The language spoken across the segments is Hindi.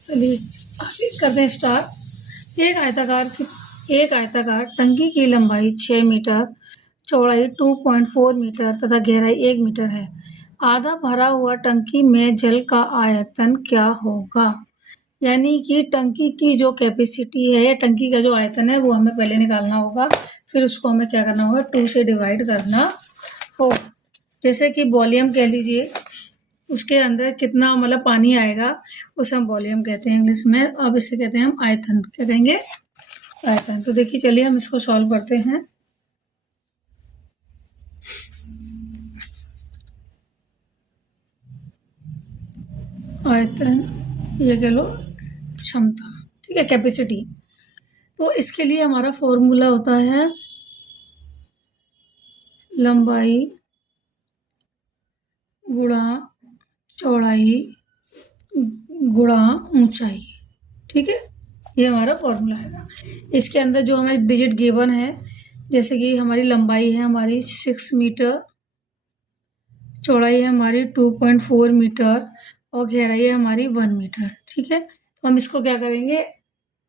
चलिए आगे करते हैं स्टार्ट। एक आयताकार टंकी की लंबाई 6 मीटर, चौड़ाई 2.4 मीटर तथा गहराई 1 मीटर है। आधा भरा हुआ टंकी में जल का आयतन क्या होगा? यानी कि टंकी की जो कैपेसिटी है या टंकी का जो आयतन है वो हमें पहले निकालना होगा, फिर उसको हमें क्या करना होगा, 2 से डिवाइड करना होगा। जैसे कि वॉल्यूम कह लीजिए, उसके अंदर कितना मतलब पानी आएगा उसे हम वॉल्यूम कहते हैं इंग्लिश में। अब इसे कहते हैं हम आयतन। क्या कहेंगे? आयतन। तो देखिए चलिए हम इसको सॉल्व करते हैं। आयतन ये कह लो क्षमता, ठीक है, कैपेसिटी। तो इसके लिए हमारा फॉर्मूला होता है लंबाई गुणा चौड़ाई गुणा ऊंचाई, ठीक है, ये हमारा फॉर्मूला है। इसके अंदर जो हमें डिजिट गिवन है, जैसे कि हमारी लंबाई है हमारी 6 मीटर, चौड़ाई है हमारी 2.4 मीटर और गहराई है हमारी 1 मीटर, ठीक है। तो हम इसको क्या करेंगे,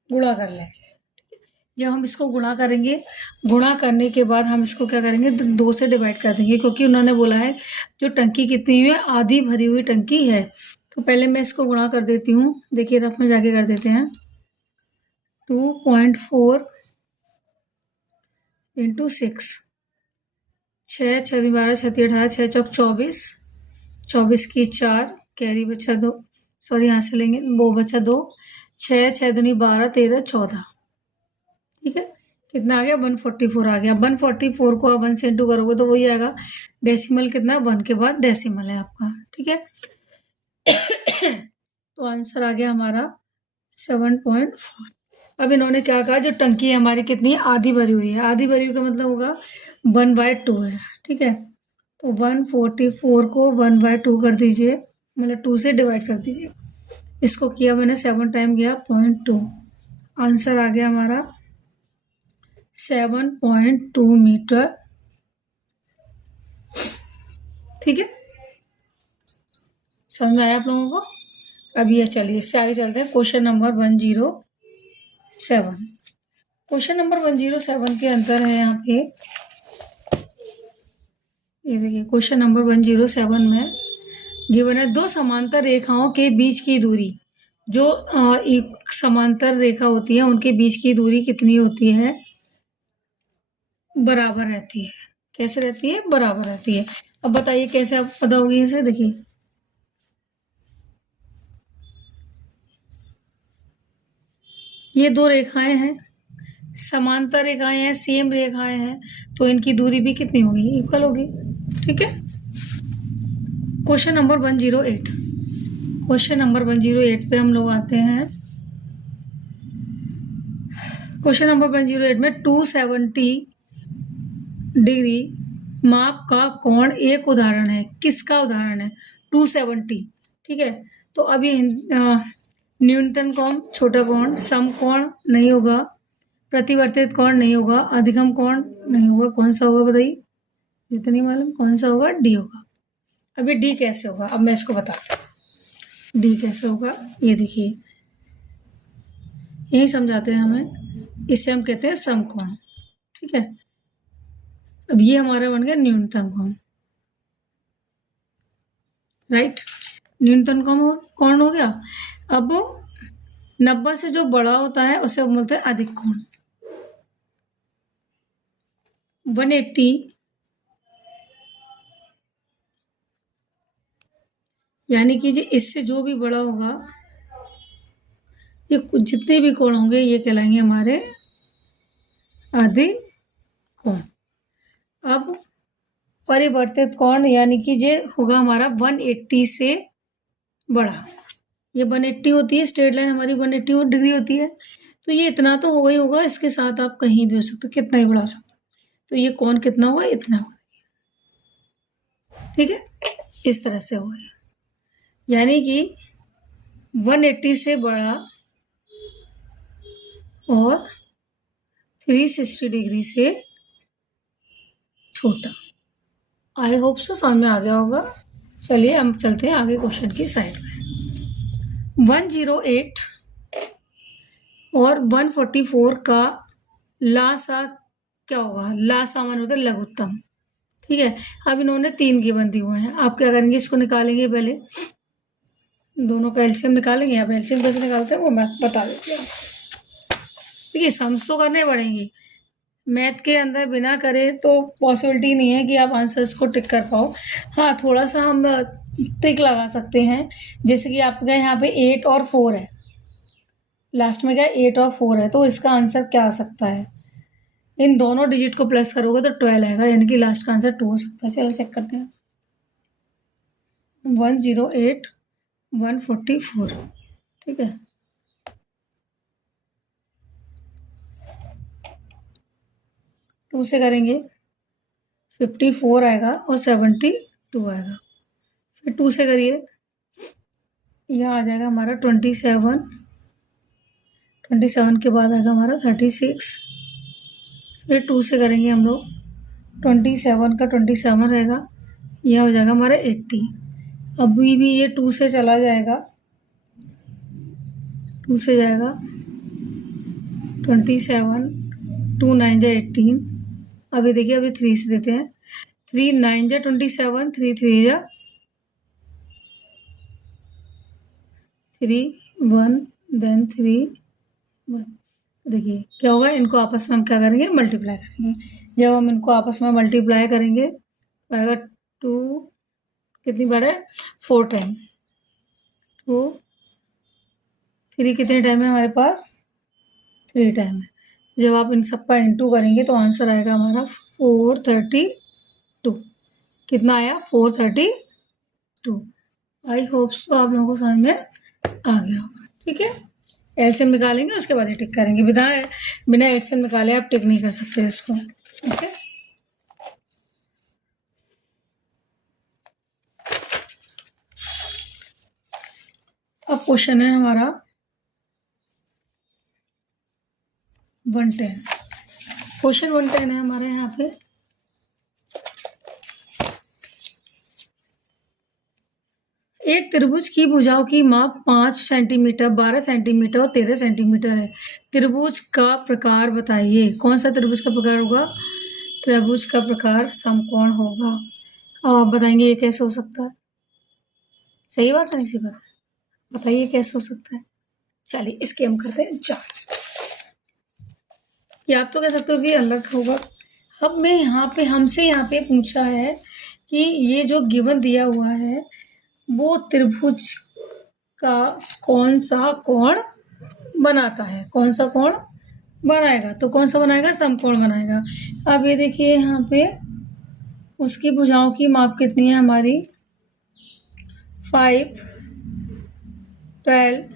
गुणा कर लेंगे। जब हम इसको गुणा करेंगे, गुणा करने के बाद हम इसको क्या करेंगे, 2 से डिवाइड कर देंगे, क्योंकि उन्होंने बोला है जो टंकी कितनी है, आधी भरी हुई टंकी है। तो पहले मैं इसको गुणा कर देती हूँ। देखिए रफ में जाके कर देते हैं। 2.4 इंटू 6, 6 6 12 6 18 6 चौक 24, 24 की 4, कैरी बचा 2, सॉरी यहाँ से लेंगे, वो बचा 2, 6 6 दूनी 12 13 14, ठीक है। कितना आ गया? 144 आ गया। 144 को आप 1 से इंटू करोगे तो वही आएगा। डेसिमल कितना? 1 के बाद डेसिमल है आपका, ठीक है। तो आंसर आ गया हमारा 7.4। अब इन्होंने क्या कहा, जो टंकी है हमारी कितनी है, आधी भरी हुई है। आधी भरी हुई का मतलब होगा 1/2 है, ठीक है। तो 144 को 1/2 कर दीजिए, मतलब 2 से डिवाइड कर दीजिए। इसको किया मैंने 7 टाइम किया 0.2, आंसर आ गया हमारा 7.2 मीटर, ठीक है। समझ में आया आप लोगों को? अब ये चलिए इससे आगे चलते हैं। Question number 107। क्वेश्चन नंबर 107 के अंदर है यहाँ पे, ये देखिए क्वेश्चन नंबर 107 में गिवन है, दो समांतर रेखाओं के बीच की दूरी, जो एक समांतर रेखा होती है उनके बीच की दूरी कितनी होती है? बराबर रहती है। कैसे रहती है? बराबर रहती है। अब बताइए कैसे आप पता होगी इसे। देखिए ये दो रेखाएं हैं, समांतर रेखाएं हैं, सेम रेखाएं हैं, तो इनकी दूरी भी कितनी होगी? इक्वल होगी, ठीक है। Question number 108। क्वेश्चन नंबर 108 पे हम लोग आते हैं। क्वेश्चन नंबर 108 में 270 डिग्री माप का कोण एक उदाहरण है। किसका उदाहरण है? 270, ठीक है। तो अब ये न्यूनतम कोण, छोटा कोण, सम कोण नहीं होगा, प्रतिवर्तित कोण नहीं होगा, अधिकतम कोण नहीं होगा। कौन सा होगा बताइए? ये तो नहीं मालूम। कौन सा होगा? डी होगा। अब ये डी कैसे होगा, अब मैं इसको बताती हूँ डी कैसे होगा। ये देखिए यही समझाते हैं हमें, इसे हम कहते हैं सम कोण, ठीक है। अब ये हमारा बन गया न्यूनतम कोण, राइट। न्यूनतम कोण हो गया। अब 90 से जो बड़ा होता है उसे बोलते हैं अधिक कोण। 180 यानी कि इससे जो भी बड़ा होगा, ये जितने भी कोण होंगे ये कहलाएंगे हमारे अधिक कोण। अब परिवर्तित कोण यानी कि ये होगा हमारा 180 से बड़ा। ये 180 होती है, स्ट्रेट लाइन हमारी 180 डिग्री होती है, तो ये इतना तो होगा ही होगा। इसके साथ आप कहीं भी हो सकते हो, कितना ही बड़ा हो सकता है। तो ये कोण कितना होगा? इतना होगा, ठीक है। इस तरह से होगा, यानी कि 180 से बड़ा और 360 डिग्री से छोटा। आई होप सो समझ में आ गया होगा। चलिए हम चलते हैं आगे क्वेश्चन की साइड में। 108 और 144 का लासा क्या होगा? लासा मान होता है लघुत्तम। ठीक है, अब इन्होंने 3 गिवन दिए हुए हैं। आप क्या करेंगे, इसको निकालेंगे पहले, दोनों का एलसीएम निकालेंगे। आप एलसीएम कैसे निकालते हैं वो मैं बता देती हूँ। देखिए सम्स तो करने पड़ेंगे, मैथ के अंदर बिना करे तो पॉसिबिलिटी नहीं है कि आप आंसर्स को टिक कर पाओ। हाँ, थोड़ा सा हम ट्रिक लगा सकते हैं, जैसे कि आपका यहाँ पे 8 और 4 है, लास्ट में क्या 8 और 4 है, तो इसका आंसर क्या आ सकता है? इन दोनों डिजिट को प्लस करोगे तो 12 आएगा, यानी कि लास्ट का आंसर 2 हो सकता है। चलो चेक करते हैं। 108 144, ठीक है। टू से करेंगे 54 आएगा और 72 आएगा। फिर 2 से करिए, यह आ जाएगा हमारा 27 के बाद आएगा हमारा 36। फिर 2 से करेंगे हम लोग, 27 का 27 रहेगा, यह हो जाएगा हमारा 80। अभी भी ये 2 से चला जाएगा, 2 से जाएगा 27, 2 9 जा 18। अभी देखिए अभी 3 से देते हैं, 3 9 जा 27, 3 3 जा 3 1, देन 3 1। देखिए क्या होगा, इनको आपस में हम क्या करेंगे, मल्टीप्लाई करेंगे। जब हम इनको आपस में मल्टीप्लाई करेंगे तो आएगा 2 कितनी बार है, 4 टाइम। 2 3 कितने टाइम है हमारे पास, 3 टाइम है। जब आप इन सब का इंटू करेंगे तो आंसर आएगा हमारा 432। कितना आया, 432। आई होप सो आप लोगों को समझ में आ गया होगा। ठीक है, एलसीएम निकालेंगे उसके बाद ही टिक करेंगे, बिना एलसीएम निकाले आप टिक नहीं कर सकते इसको। ओके, अब क्वेश्चन है हमारा 110। क्वेश्चन 110 है हमारे यहाँ पे। एक त्रिभुज की भुजाओं की माप 5 सेंटीमीटर, 12 सेंटीमीटर और 13 सेंटीमीटर है। त्रिभुज का प्रकार बताइए। कौन सा त्रिभुज का प्रकार होगा, त्रिभुज का प्रकार समकोण होगा। अब आप बताएंगे ये कैसे हो सकता है, सही बात है नहीं सही बात है, बताइए कैसे हो सकता है। चलिए इसके हम करते हैं जांच। ये आप तो कह सकते हो कि अलग होगा। अब मैं हमसे यहाँ पे पूछा है कि ये जो गिवन दिया हुआ है वो त्रिभुज का कौन सा कोण बनाता है, कौन सा कोण बनाएगा, तो कौन सा बनाएगा, समकोण बनाएगा। अब ये देखिए यहाँ पे उसकी भुजाओं की माप कितनी है हमारी, 5 12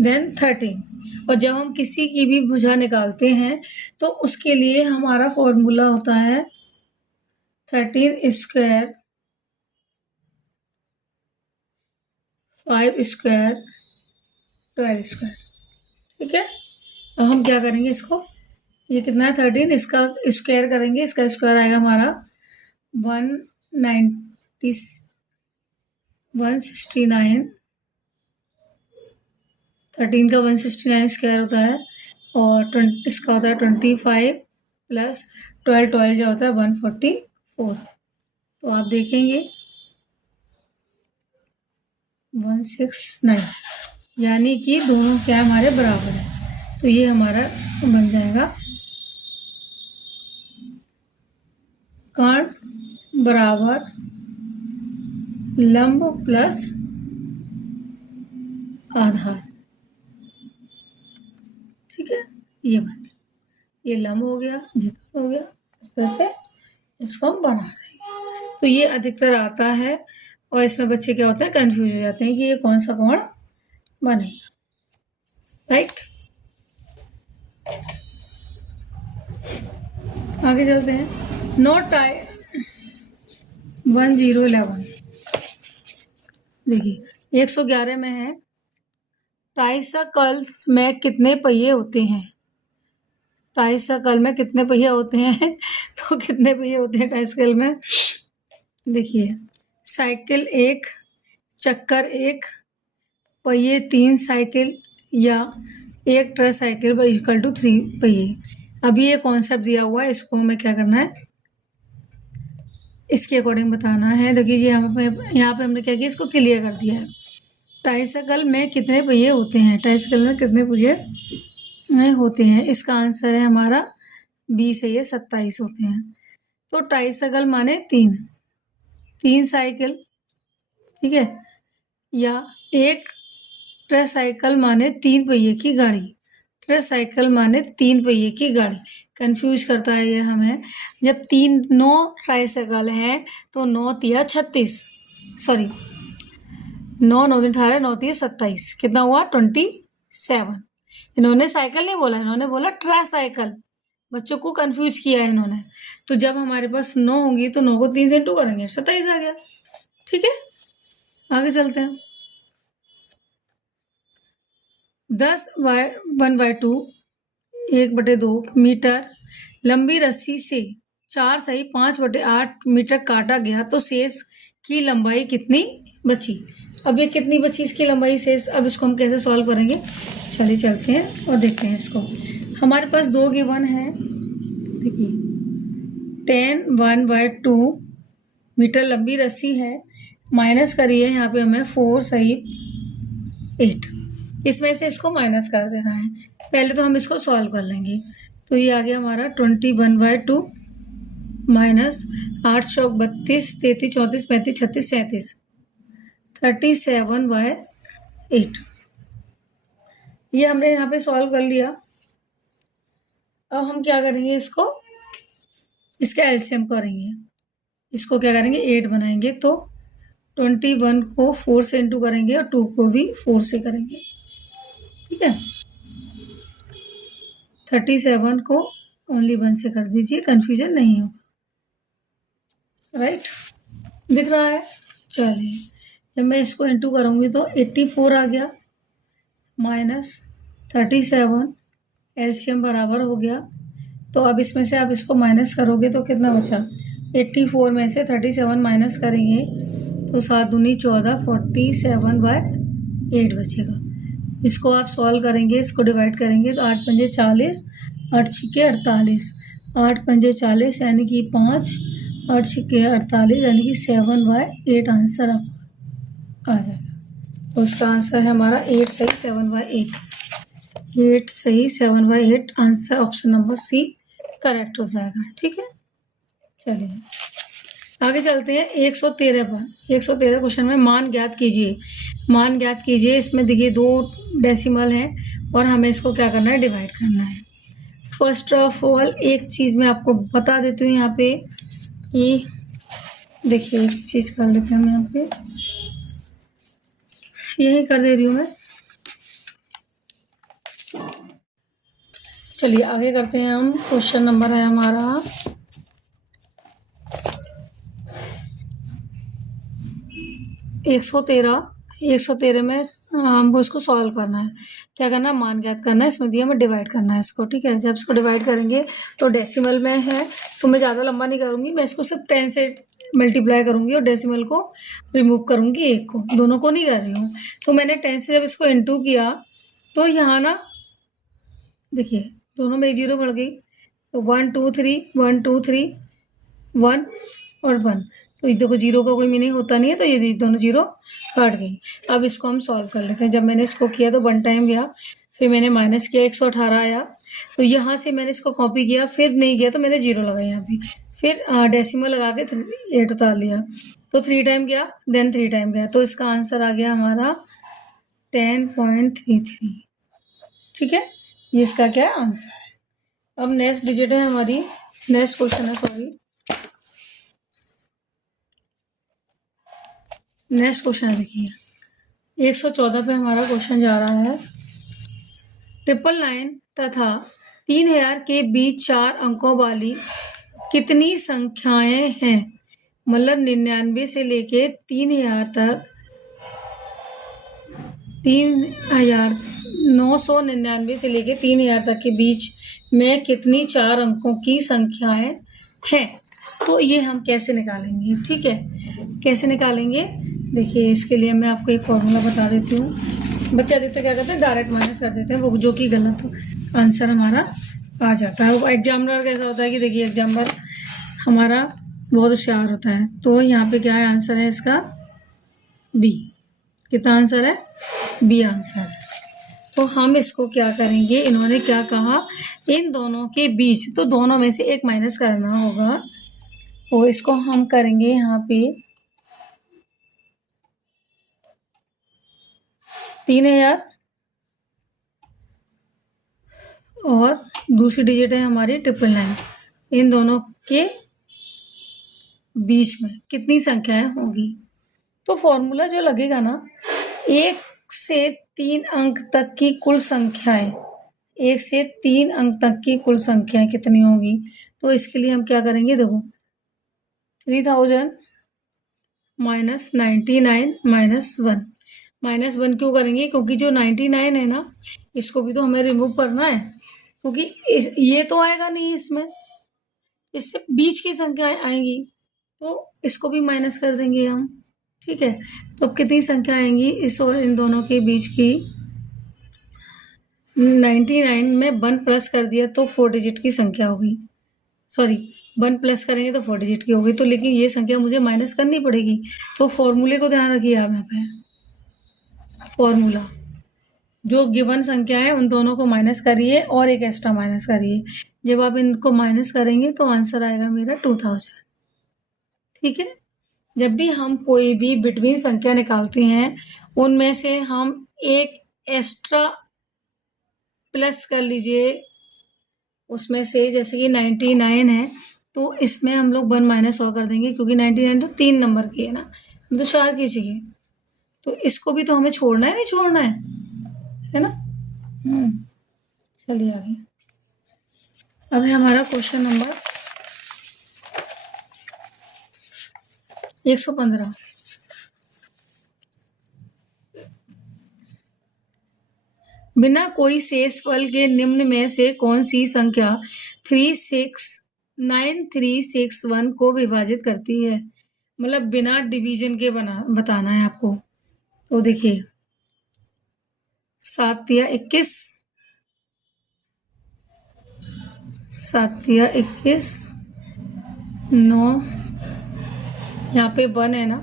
देन 13। और जब हम किसी की भी भुजा निकालते हैं तो उसके लिए हमारा फॉर्मूला होता है 13 स्क्वायर 5 स्क्वायर 12 स्क्वायर। ठीक है, अब हम क्या करेंगे इसको, ये कितना है 13, इसका स्क्वायर करेंगे, इसका स्क्वायर आएगा हमारा 169। 13 का 169 स्क्वायर होता है और इसका होता है 25 प्लस 12, 12 जो होता है 144। तो आप देखेंगे 169, यानी कि दोनों क्या हमारे बराबर है। तो ये हमारा बन जाएगा कर्ण बराबर लंब प्लस आधार। ठीक है, ये बन गया, ये लंब हो गया, ये कर्ण हो गया। इस तरह से इसको हम बना रहे हैं। तो ये अधिकतर आता है और इसमें बच्चे क्या होते हैं, कंफ्यूज हो जाते हैं कि ये कौन सा कोण बनेगा। राइट, आगे चलते हैं। नोट 1011, देखिए 111 में है ट्राइसाइकल्स में कितने पहिए होते हैं। ट्राइसाइकल में कितने पहिए होते हैं तो कितने पहिए होते हैं ट्राइसाइकल में, देखिए साइकिल 1, चक्कर 1, पहिए 3 साइकिल या एक ट्रेस साइकिल इक्वल टू 3 पहिए। अभी ये कॉन्सेप्ट दिया हुआ है, इसको हमें क्या करना है, इसके अकॉर्डिंग बताना है। देखिए जी यहाँ पे हमने क्या किया, इसको क्लियर कर दिया है। ट्राइसाइकिल में कितने पहिए होते हैं, ट्राइसाइकिल में कितने पहिए होते हैं, इसका आंसर है हमारा 20 है, ये 27 होते हैं। तो ट्राइसाइकिल माने 3 साइकिल, ठीक है, या एक ट्राइसाइकिल माने 3 पहिए की गाड़ी, ट्राइसाइकिल माने 3 पहिए की गाड़ी। कंफ्यूज करता है ये हमें। जब 9 ट्राइसाइकिल हैं तो 9 तिया 36, सॉरी 9 9 18 9 तिया 27, कितना हुआ 27। इन्होंने साइकिल नहीं बोला, इन्होंने बोला ट्राइसाइकिल, बच्चों को कंफ्यूज किया है इन्होंने। तो जब हमारे पास 9 होंगी तो 9 को 3 से 2 करेंगे, 27 आ गया। ठीक है, आगे चलते हैं। 10/1/2 1/2 मीटर लंबी रस्सी से 4 सही 5/8 मीटर काटा गया तो शेष की लंबाई कितनी बची। अब ये कितनी बची इसकी लंबाई शेष, अब इसको हम कैसे सॉल्व करेंगे, चलिए चलते हैं और देखते हैं इसको। हमारे पास 2 गिवन है, देखिए 10/1/2 मीटर लंबी रस्सी है, माइनस करिए यहाँ पे हमें 4 सही 8, इसमें से इसको माइनस कर देना है। पहले तो हम इसको सॉल्व कर लेंगे। तो ये आ गया हमारा 21/2 माइनस 8 चौक 32 33 34 35 36 37 37/8। ये हमने यहाँ पे सॉल्व कर लिया। अब हम क्या करेंगे, इसको इसका एलसीएम करेंगे, इसको क्या करेंगे 8 बनाएंगे। तो 21 को 4 से इंटू करेंगे और 2 को भी 4 से करेंगे, ठीक है। 37 को ओनली 1 से कर दीजिए, कंफ्यूजन नहीं होगा, राइट, दिख रहा है। चलिए जब मैं इसको इंटू करूँगी तो 84 आ गया माइनस 37, एलसीएम बराबर हो गया। तो अब इसमें से आप इसको माइनस करोगे तो कितना बचा, 84 में से 37 माइनस करेंगे तो 7 दूनी 14 47/8 बचेगा। इसको आप सॉल्व करेंगे, इसको डिवाइड करेंगे तो 8 पंजे 40 8 छिके 48, 8 पंजे 40 यानी कि 5, 8 छिके 48 यानी कि 7/8 आंसर आपका आ जाएगा। तो उसका आंसर है हमारा 8 सही 7/8, 8 सही 7/8 answer, option number c correct हो जाएगा। ठीक है, चलिए आगे चलते हैं 113 पर। 113 क्वेश्चन में मान ज्ञात कीजिए, मान ज्ञात कीजिए। इसमें देखिए 2 डेसिमल हैं और हमें इसको क्या करना है, डिवाइड करना है। फर्स्ट ऑफ ऑल एक चीज़ मैं आपको बता देती हूँ यहाँ पे कि देखिए एक चीज़ कर लेते हैं हम यहाँ पे, यही कर दे रही हूँ मैं। चलिए आगे करते हैं हम। क्वेश्चन नंबर है हमारा 113 में हमको इसको सॉल्व करना है। क्या करना है, मान ज्ञात करना है, इसमें दिया हमें डिवाइड करना है इसको। ठीक है, जब इसको डिवाइड करेंगे तो डेसिमल में है तो मैं ज़्यादा लंबा नहीं करूँगी, मैं इसको सिर्फ 10 से मल्टीप्लाई करूँगी और डेसिमल को रिमूव करूँगी, एक को, दोनों को नहीं कर रही हूँ। तो मैंने 10 से जब इसको इंटू किया तो यहाँ ना देखिए दोनों में 1 0 बढ़ गई, तो 1 2 3 1 2 3 1 और 1, तो ये देखो 0 का कोई मीनिंग होता नहीं है, तो ये दोनों 0 हट गई। अब इसको हम सॉल्व कर लेते हैं। जब मैंने इसको किया तो 1 टाइम गया, फिर मैंने माइनस किया 118 आया, तो यहाँ से मैंने इसको कॉपी किया, फिर नहीं किया तो मैंने 0 लगाया यहाँ पे, फिर डेसिमल लगा के 8 उतार लिया, तो 3 टाइम गया, देन 3 टाइम गया, तो इसका आंसर आ गया हमारा 10.33। ठीक है, ये इसका क्या आंसर है। अब नेक्स्ट डिजिट है हमारी, नेक्स्ट क्वेश्चन है, सॉरी नेक्स्ट क्वेश्चन है, देखिए 114 पे हमारा क्वेश्चन जा रहा है। 999 तथा 3000 के बीच 4 अंकों वाली कितनी संख्याएं हैं, मतलब 99 से लेके 3000 तक, 999 से लेके 3000 तक के बीच में कितनी 4 अंकों की संख्याएं हैं। तो ये हम कैसे निकालेंगे, ठीक है, कैसे निकालेंगे, देखिए इसके लिए मैं आपको एक फॉर्मूला बता देती हूँ। बच्चे अधिकतर क्या करते हैं, डायरेक्ट माइनस कर देते हैं, वो जो कि गलत आंसर हमारा आ जाता है। वो एग्जामिनर कैसा होता है कि देखिए एग्जामिनर हमारा बहुत होशियार होता है। तो यहाँ पे क्या है, आंसर है इसका बी। कितना आंसर है, बी आंसर है। तो हम इसको क्या करेंगे, इन्होंने क्या कहा, इन दोनों के बीच, तो दोनों में से एक माइनस करना होगा। तो इसको हम करेंगे यहाँ पे 3000 और दूसरी डिजिट है हमारी 999। इन दोनों के बीच में कितनी संख्याएं होंगी। तो फॉर्मूला जो लगेगा ना, 1 से 3 अंक तक की कुल संख्याएं, 1 से 3 अंक तक की कुल संख्याएं कितनी होंगी। तो इसके लिए हम क्या करेंगे, देखो 3000 माइनस 99 माइनस 1। माइनस 1 क्यों करेंगे, क्योंकि जो 99 है ना, इसको भी तो हमें रिमूव करना है, क्योंकि ये तो आएगा नहीं इसमें, इससे बीच की संख्याएं आएंगी, तो इसको भी माइनस कर देंगे हम। ठीक है, तो अब कितनी संख्या आएंगी इस और इन दोनों के बीच की। 99 में 1 प्लस कर दिया तो 4 डिजिट की संख्या होगी, सॉरी 1 प्लस करेंगे तो 4 डिजिट की होगी। तो लेकिन ये संख्या मुझे माइनस करनी पड़ेगी, तो फॉर्मूले को ध्यान रखिए आप। यहाँ पे फॉर्मूला, जो गिवन संख्या है उन दोनों को माइनस करिए और एक एक्स्ट्रा माइनस करिए। जब आप इनको माइनस करेंगे तो आंसर आएगा मेरा 2000। ठीक है, जब भी हम कोई भी बिटवीन संख्या निकालते हैं, उनमें से हम एक एक्स्ट्रा प्लस कर लीजिए उसमें से। जैसे कि 99 है, तो इसमें हम लोग 1 माइनस और कर देंगे, क्योंकि 99 तो 3 नंबर की है ना, तो 4 की चाहिए। तो इसको भी तो हमें छोड़ना है, नहीं छोड़ना है ना। चलिए आगे। अब है हमारा क्वेश्चन नंबर 115। बिना कोई शेषफल के निम्न में से कौन सी संख्या 369,361 को विभाजित करती है। मतलब बिना डिवीजन के बताना है आपको। तो देखिए 7 तिया 21, 7 तिया 21, 9, यहाँ पे 1 है ना,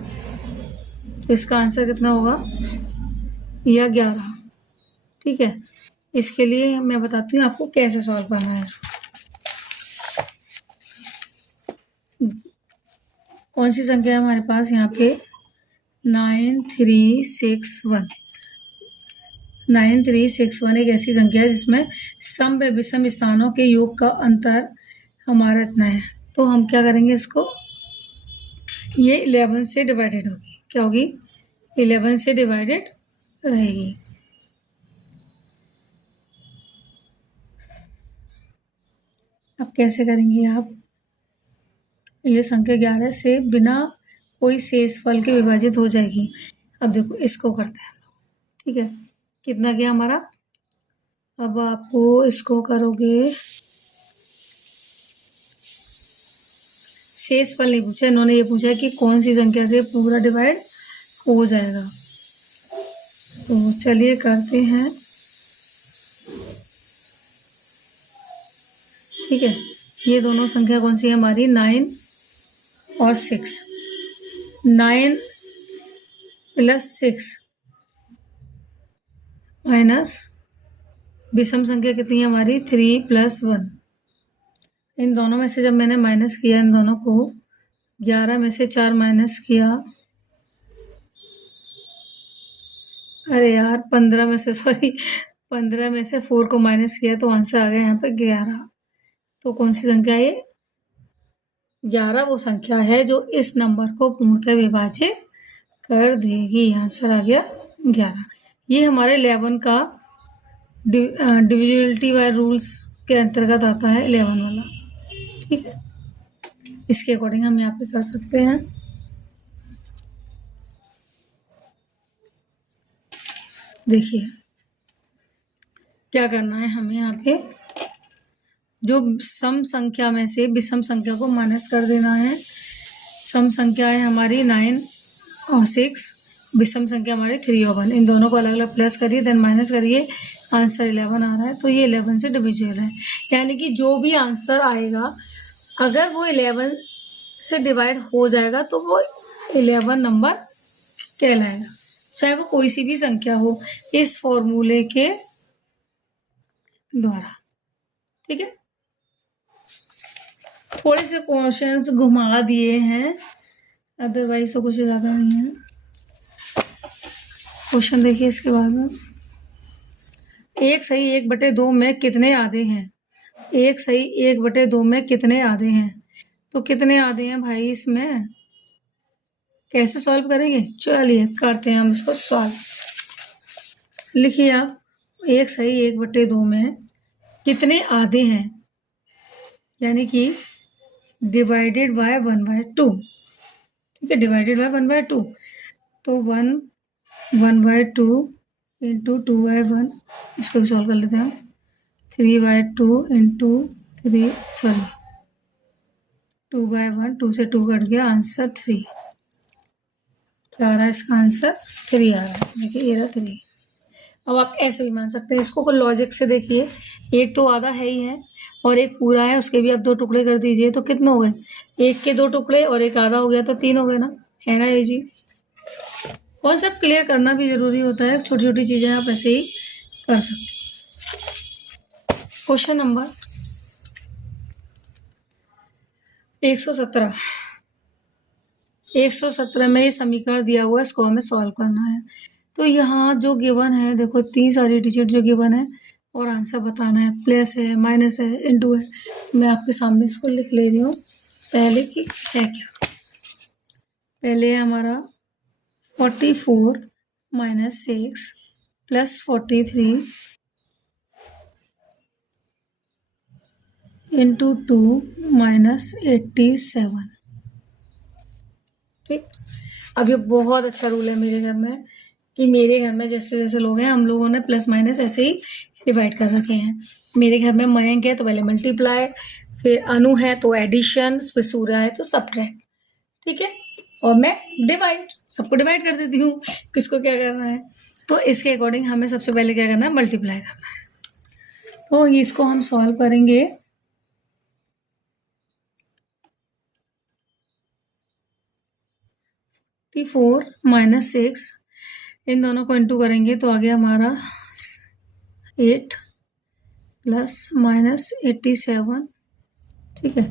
तो इसका आंसर कितना होगा, या 11। ठीक है, इसके लिए मैं बताती हूँ आपको कैसे सॉल्व करना है इसको। कौन सी संख्या है हमारे पास यहाँ पे, 9361। 9361 एक ऐसी संख्या है जिसमें सम व विषम स्थानों के योग का अंतर हमारा इतना है। तो हम क्या करेंगे, इसको ये 11 से डिवाइडेड होगी। क्या होगी, 11 से डिवाइडेड रहेगी। अब कैसे करेंगे आप, ये संख्या 11 से बिना कोई शेषफल के विभाजित हो जाएगी। अब देखो इसको करते हैं हम लोग। ठीक है, कितना गया हमारा। अब आपको इसको करोगे, शेषफल नहीं पूछा इन्होंने, ये पूछा है कि कौन सी संख्या से पूरा डिवाइड हो जाएगा। तो चलिए करते हैं। ठीक है, ये दोनों संख्या कौन सी है हमारी, 9 और 6। 9 प्लस 6 माइनस विषम संख्या कितनी है हमारी, 3 प्लस 1। इन दोनों में से जब मैंने माइनस किया, इन दोनों को 11 में से 4 माइनस किया, अरे यार 15 में से 4 को माइनस किया, तो आंसर आ गया यहाँ पे 11। तो कौन सी संख्या है ये, 11 वो संख्या है जो इस नंबर को पूर्णतः विभाजित कर देगी। आंसर आ गया 11। ये हमारे 11 का डिविजिबिलिटी बाय रूल्स के अंतर्गत आता है, 11 वाला। ठीक है, इसके अकॉर्डिंग हम यहाँ पे कर सकते हैं। देखिए क्या करना है हमें, यहाँ पे जो सम संख्या में से विषम संख्या को माइनस कर देना है। सम संख्या है हमारी 9 और 6, विषम संख्या हमारी 3 और 1, इन दोनों को अलग अलग प्लस करिए देन माइनस करिए, आंसर 11 आ रहा है। तो ये 11 से डिविजिबल है, यानी कि जो भी आंसर आएगा अगर वो 11 से डिवाइड हो जाएगा तो वो 11 नंबर कहलाएगा, चाहे वो कोई सी भी संख्या हो, इस फॉर्मूले के द्वारा। ठीक है, थोड़े से क्वेश्चंस घुमा दिए हैं, अदरवाइज तो कुछ ज्यादा नहीं है। क्वेश्चन देखिए इसके बाद, 1/1/2 में कितने आधे हैं? 1/1/2 में कितने आधे हैं? तो कितने आधे हैं भाई इसमें, कैसे सॉल्व करेंगे? चलिए करते हैं हम इसको सॉल्व। लिखिए आप, 1/1/2 में कितने आधे हैं, यानी कि डिवाइडेड बाय 1/2। ठीक है, डिवाइडेड बाय 1/2, तो 1/2 इंटू 2/1, इसको भी सॉल्व कर लेते हैं हम। 3/2 इंटू 3, सॉरी 2/1, 2 से 2 कट गया, आंसर 3। क्या आ रहा है इसका आंसर? 3 आ रहा है। देखिए ये रहा 3। अब आप ऐसे भी मान सकते हैं इसको, लॉजिक से देखिए, एक तो आधा है ही है और एक पूरा है, उसके भी आप 2 टुकड़े कर दीजिए तो कितने हो गए? एक के 2 टुकड़े और एक आधा हो गया तो 3 हो गए ना, है ना ये जी। कॉन्सेप्ट क्लियर करना भी जरूरी होता है, छोटी छोटी चीजें आप ऐसे ही कर सकते हैं। Question number 117। 117 में ये समीकरण दिया हुआ है, इसको हमें सॉल्व करना है। तो यहाँ जो गिवन है, देखो इतनी सारी डिजिट जो गिवन है और आंसर बताना है, प्लस है, माइनस है, इनटू है। मैं आपके सामने इसको लिख ले रही हूँ पहले कि है क्या। पहले है हमारा 44 - 6 + 43 इंटू 2 - 87। ठीक, अब ये बहुत अच्छा रूल है मेरे घर में कि मेरे घर में जैसे जैसे लोग हैं, हम लोगों ने प्लस माइनस ऐसे ही डिवाइड कर रखे हैं। मेरे घर में मयंक है तो पहले मल्टीप्लाई, फिर अनु है तो एडिशन, फिर सूर्या है तो सब्ट्रैक्ट। ठीक है, और मैं डिवाइड, सबको डिवाइड कर देती हूँ, किसको क्या करना है। तो इसके अकॉर्डिंग हमें सबसे पहले क्या करना है? मल्टीप्लाई करना है। तो इसको हम सॉल्व करेंगे। -4 - 6, इन दोनों को इंटू करेंगे तो आ गया हमारा 8 + -87। ठीक है,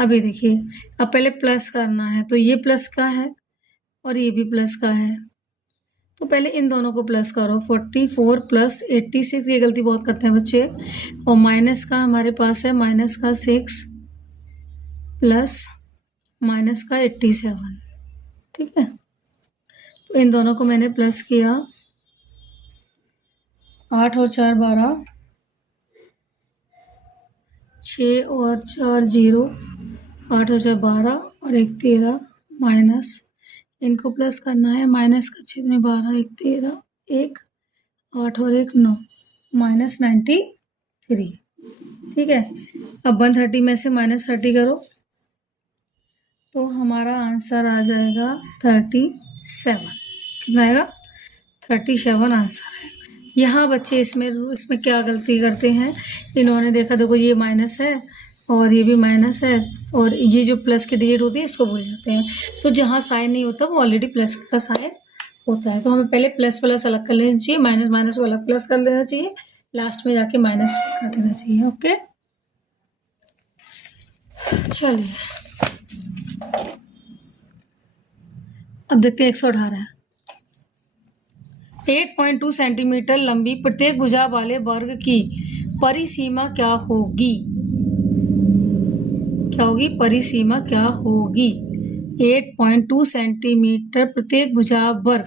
अभी देखिए, अब पहले प्लस करना है तो ये प्लस का है और ये भी प्लस का है, तो पहले इन दोनों को प्लस करो। 44 + 86, ये गलती बहुत करते हैं बच्चे, और माइनस का हमारे पास है -6 प्लस -87। ठीक है, तो इन दोनों को मैंने प्लस किया, 8 और 4 12, 6 और 4 0, 8 और 4 12 और 1 13, माइनस इनको प्लस करना है, माइनस का छेद में 12, 1 13, 1 8 और 1 9, -93। ठीक है, अब 130 में से -30 करो तो हमारा आंसर आ जाएगा 37। कितना आएगा? 37 आंसर है। यहाँ बच्चे इसमें क्या गलती करते हैं, इन्होंने देखा, देखो ये माइनस है और ये भी माइनस है, और ये जो प्लस की डिजिट होती है इसको भूल जाते हैं। तो जहाँ साइन नहीं होता वो ऑलरेडी प्लस का साइन होता है, तो हमें पहले प्लस प्लस अलग कर लेना चाहिए, माइनस माइनस को अलग प्लस कर लेना चाहिए, लास्ट में जाके माइनस कर देना चाहिए। ओके, चलिए अब देखते हैं 118 है। 8.2 सेंटीमीटर लंबी प्रत्येक भुजा वाले वर्ग की परिसीमा क्या होगी? क्या होगी? परिसीमा क्या होगी? 8.2 सेंटीमीटर प्रत्येक भुजा वर्ग।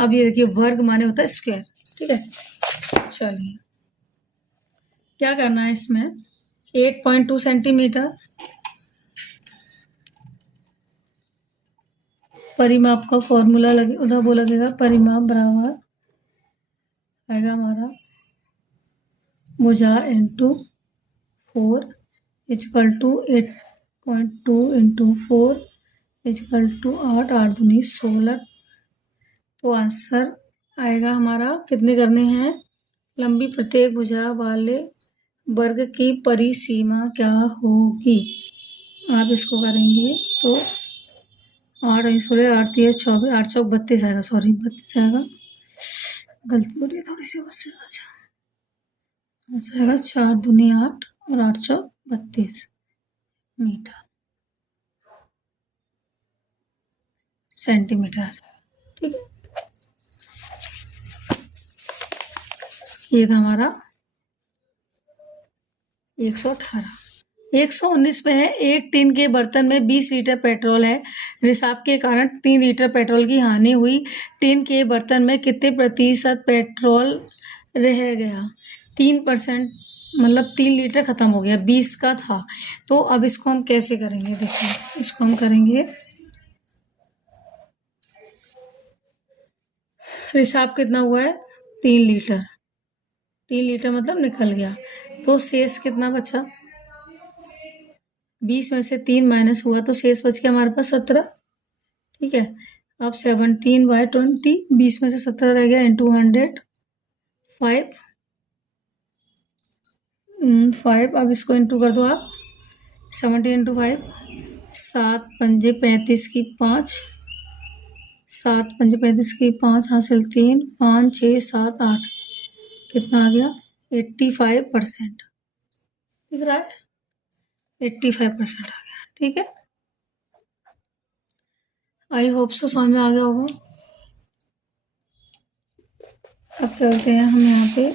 अब ये देखिए, वर्ग माने होता है स्क्वायर। ठीक है, चलिए क्या करना है इसमें, 8.2 सेंटीमीटर, परिमाप का फॉर्मूला लगे उधर, वो लगेगा परिमाप बराबर आएगा हमारा भुजा into 4 equal to 8.2 into 4 equal to 8, 8 दूनी 16, तो आंसर आएगा हमारा, कितने करने हैं, लंबी प्रत्येक भुजा वाले वर्ग की परिसीमा क्या होगी। आप इसको करेंगे तो 8 × 16 8 × 3 = 24, 8 × 4 = 32 आएगा, सॉरी 32 आएगा, गलती हो रही है थोड़ी सी मुझसे आज। आएगा 4 दूनी 8 और 8 चौक 32 मीटर सेंटीमीटर आ जाएगा। ठीक है, ये था हमारा 118। 119 पे है, एक टीन के बर्तन में 20 लीटर पेट्रोल है, रिसाव के कारण 3 लीटर पेट्रोल की हानि हुई, टीन के बर्तन में कितने प्रतिशत पेट्रोल रह गया। 3% मतलब 3 लीटर खत्म हो गया, 20 का था। तो अब इसको हम कैसे करेंगे, देखिए इसको हम करेंगे, रिसाव कितना हुआ है 3 लीटर, 3 लीटर मतलब निकल गया, तो शेष कितना बचा, 20 में से 3 माइनस हुआ तो शेष बच गया हमारे पास 17। ठीक है, अब 17/20, 20 में से 17 रह गया, इंटू 100, 5। अब इसको इंटू कर दो आप, 17 × 5, 7 पंजे 35 की 5, 7 पंजे 35 की 5 हासिल 3, 5 6 7 8, कितना आ गया 85%। दिख रहा है 85% आ गया। ठीक है, आई होप सो समझ में आ गया होगा। अब चलते हैं हम यहाँ पे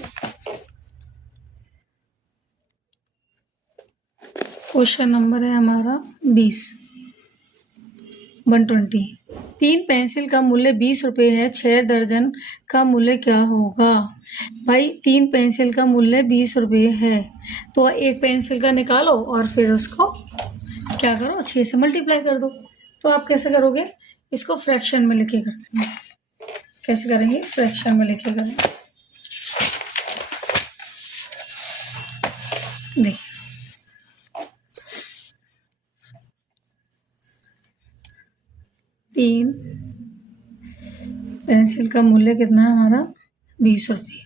क्वेश्चन नंबर है हमारा 120। 3 पेंसिल का मूल्य 20 रुपये है, 6 दर्जन का मूल्य क्या होगा। भाई 3 पेंसिल का मूल्य 20 रुपये है, तो एक पेंसिल का निकालो और फिर उसको क्या करो 6 से मल्टीप्लाई कर दो। तो आप कैसे करोगे, इसको फ्रैक्शन में लिखे करते हैं। कैसे करेंगे, फ्रैक्शन में लिखे करेंगे। देखिए 3 पेंसिल का मूल्य कितना है हमारा 20 रुपये।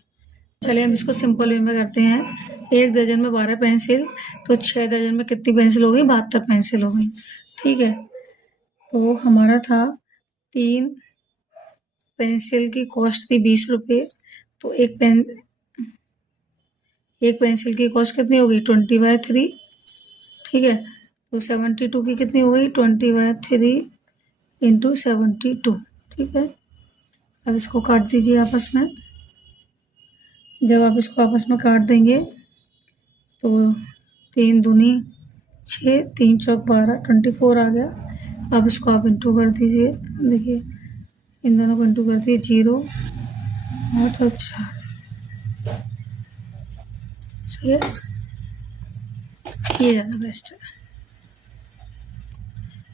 चलिए हम इसको सिंपल वे में करते हैं। 1 दर्जन में 12 पेंसिल, तो 6 दर्जन में कितनी पेंसिल हो गई, 72 पेंसिल हो गई। ठीक है, तो हमारा था 3 पेंसिल की कॉस्ट थी 20 रुपये, तो एक पेंसिल की कॉस्ट कितनी होगी 20/3। ठीक है, तो 72 की कितनी हो गई 20/3 × 72। ठीक है, अब इसको काट दीजिए आपस में। जब आप इसको आपस में काट देंगे तो 3 दूनी 6, 3 चौक 12, 24 आ गया। अब इसको आप इंटू कर दीजिए, देखिए इन दोनों को इंटू कर दिए, 0 8 और 4। सही है, ये ज़्यादा बेस्ट है।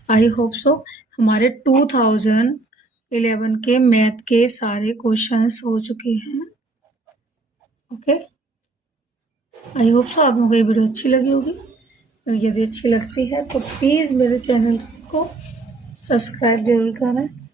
आई होप सो हमारे 2011 के मैथ के सारे क्वेश्चंस हो चुके हैं। ओके, आई होप सो आप लोगों को ये वीडियो अच्छी लगी होगी। यदि अच्छी लगती है तो प्लीज़ मेरे चैनल को सब्सक्राइब जरूर करें।